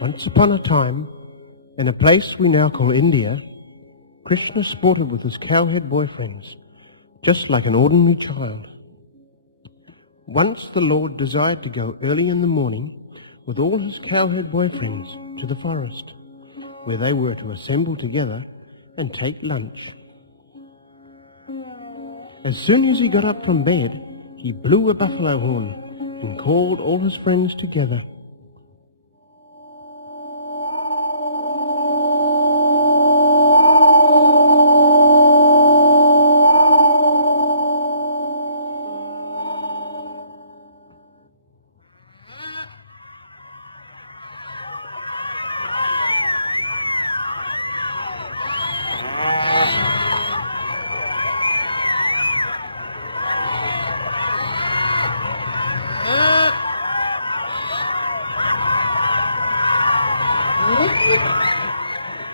Once upon a time, in a place we now call India, Krishna sported with his cowherd boyfriends, just like an ordinary child. Once the Lord desired to go early in the morning with all his cowherd boyfriends to the forest, where they were to assemble together and take lunch. As soon as he got up from bed, he blew a buffalo horn and called all his friends together.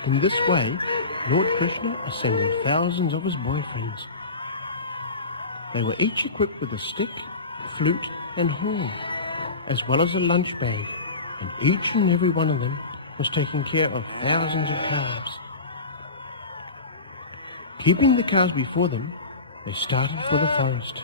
In this way, Lord Krishna assembled thousands of his boyfriends. They were each equipped with a stick, flute, and horn, as well as a lunch bag, and each and every one of them was taking care of thousands of calves. Keeping the calves before them, they started for the forest.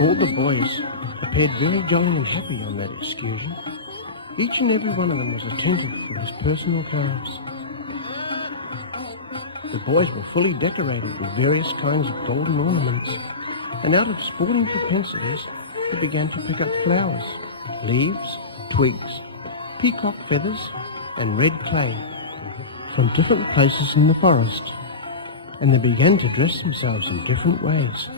All the boys appeared very jolly and happy on that excursion. Each and every one of them was attentive for his personal calves. The boys were fully decorated with various kinds of golden ornaments, and out of sporting propensities, they began to pick up flowers, leaves, twigs, peacock feathers, and red clay from different places in the forest, and they began to dress themselves in different ways.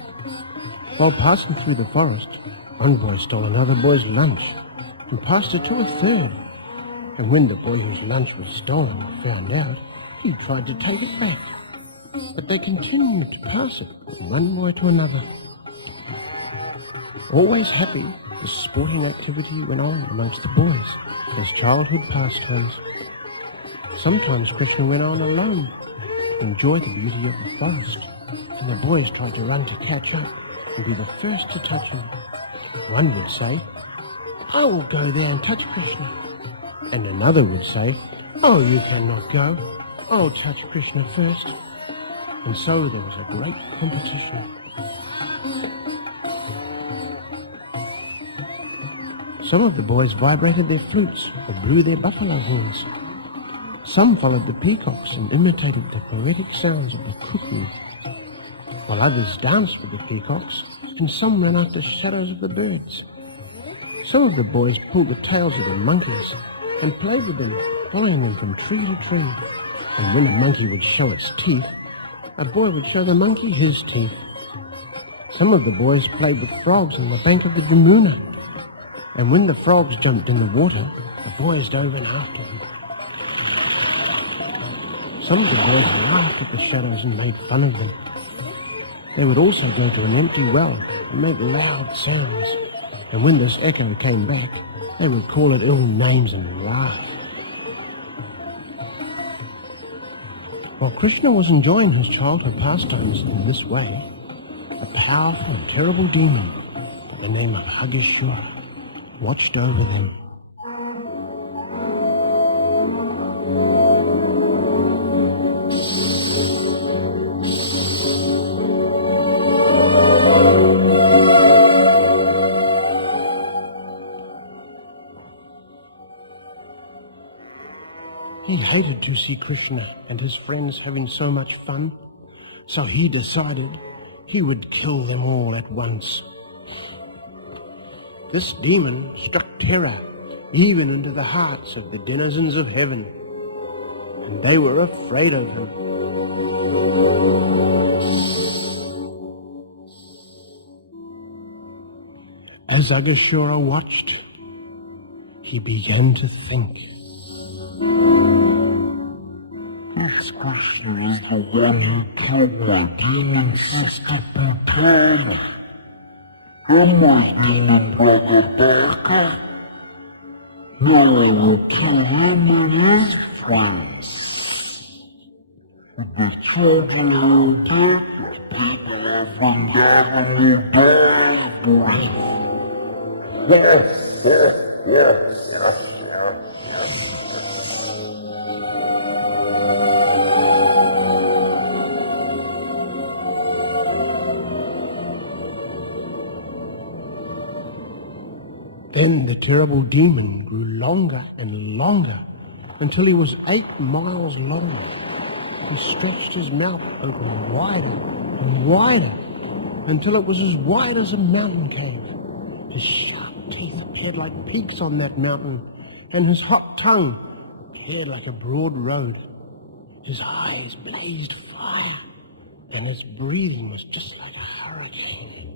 While passing through the forest, one boy stole another boy's lunch and passed it to a third, and when the boy whose lunch was stolen found out, he tried to take it back, but they continued to pass it from one boy to another. Always happy, this sporting activity went on amongst the boys as childhood pastimes. Sometimes Krishna went on alone to enjoy the beauty of the forest, and the boys tried to run to catch up and be the first to touch him. One would say, "I will go there and touch Krishna." And another would say, "Oh, you cannot go. I'll touch Krishna first." And so there was a great competition. Some of the boys vibrated their flutes or blew their buffalo horns. Some followed the peacocks and imitated the poetic sounds of the cuckoo, while others danced with the peacocks, and some ran after shadows of the birds. Some of the boys pulled the tails of the monkeys and played with them, following them from tree to tree. And when a monkey would show its teeth, a boy would show the monkey his teeth. Some of the boys played with frogs on the bank of the Yamuna, and when the frogs jumped in the water, the boys dove in after them. Some of the boys laughed at the shadows and made fun of them. They would also go to an empty well and make loud sounds, and when this echo came back, they would call it ill names and laugh. While Krishna was enjoying his childhood pastimes in this way, a powerful and terrible demon by the name of Aghasura watched over them. He hated to see Krishna and his friends having so much fun, so he decided he would kill them all at once. This demon struck terror even into the hearts of the denizens of heaven, and they were afraid of him. As Aghasura watched, he began to think. This Krishna is the one who killed my demon sister Putana, and my demon brother Baka. Now I will kill him and his friends. The children will dead, the people of Vrindavan will die of Then the terrible demon grew longer and longer until he was 8 miles long. He stretched his mouth open wider and wider until it was as wide as a mountain cave. His sharp teeth appeared like peaks on that mountain, and his hot tongue appeared like a broad road. His eyes blazed fire, and his breathing was just like a hurricane.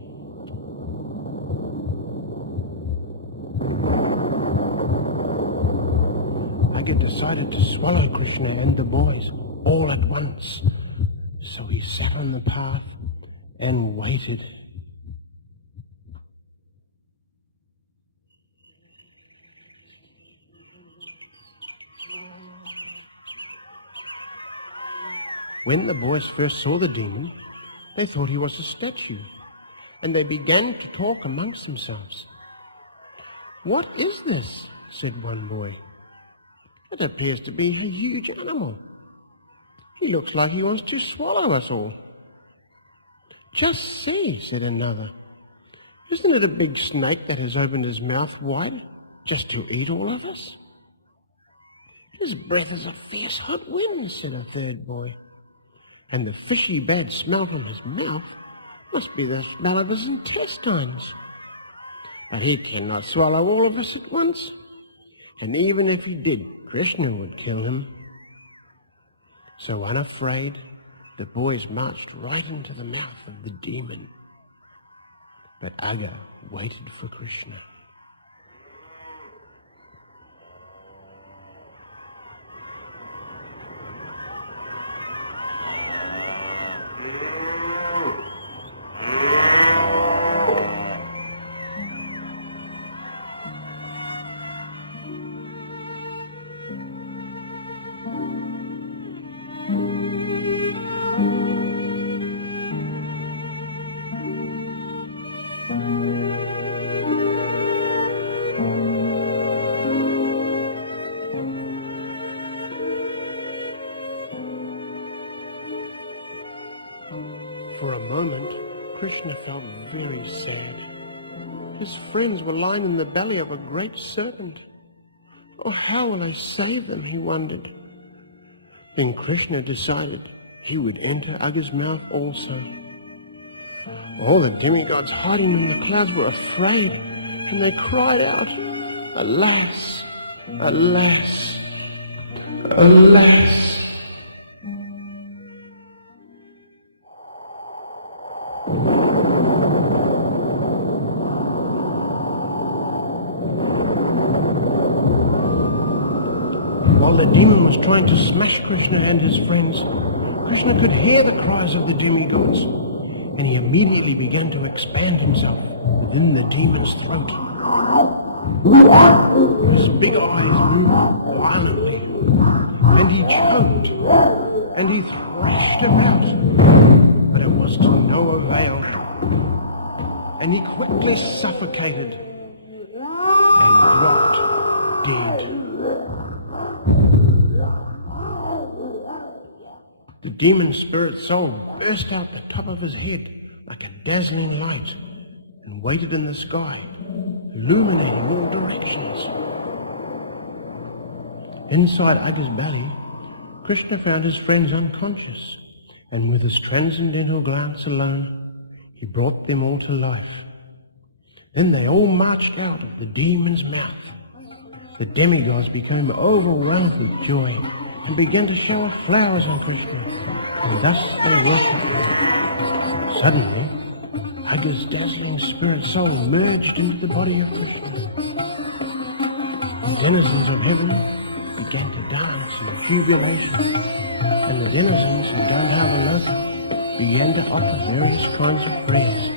Aga decided to swallow Krishna and the boys all at once. So he sat on the path and waited. When the boys first saw the demon, they thought he was a statue, and they began to talk amongst themselves. "What is this?" said one boy. "It appears to be a huge animal. He looks like he wants to swallow us all." "Just see," said another. "Isn't it a big snake that has opened his mouth wide just to eat all of us?" "His breath is a fierce hot wind," said a third boy. "And the fishy bad smell from his mouth must be the smell of his intestines. But he cannot swallow all of us at once, and even if he did, Krishna would kill him." So unafraid, the boys marched right into the mouth of the demon. But Aga waited for Krishna. For a moment, Krishna felt very sad. His friends were lying in the belly of a great serpent. "Oh, how will I save them?" he wondered. Then Krishna decided he would enter Aga's mouth also. All the demigods hiding in the clouds were afraid, and they cried out, "Alas! Alas! Alas!" While the demon was trying to smash Krishna and his friends, Krishna could hear the cries of the demigods, and he immediately began to expand himself within the demon's throat. His big eyes moved violently, and he choked, and he thrashed about, but it was to no avail, and he quickly suffocated and dropped dead. The demon spirit's soul burst out the top of his head like a dazzling light and waited in the sky, illuminating all directions. Inside Aga's belly, Krishna found his friends unconscious, and with his transcendental glance alone, he brought them all to life. Then they all marched out of the demon's mouth. The demigods became overwhelmed with joy and began to shower flowers on Krishna, and thus they worshipped him. Suddenly, Aga's dazzling spirit soul merged into the body of Krishna. The denizens of heaven began to dance in jubilation, and the denizens of Gandharva began to offer various kinds of prayers,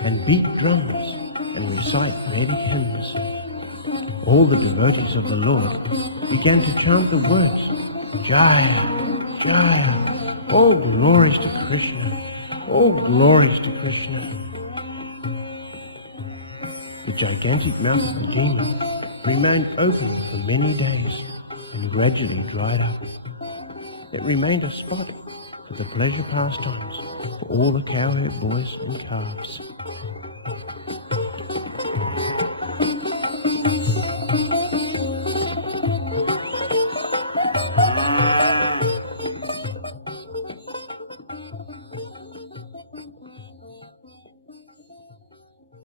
and beat drums, and recite Vedic hymns. All the devotees of the Lord began to chant the words, "Jaya, Jaya, All glories to Krishna. All glories to Krishna. The gigantic mouth of the demon remained open for many days and gradually dried up. It remained a spot for the pleasure pastimes for all the cowherd boys and calves.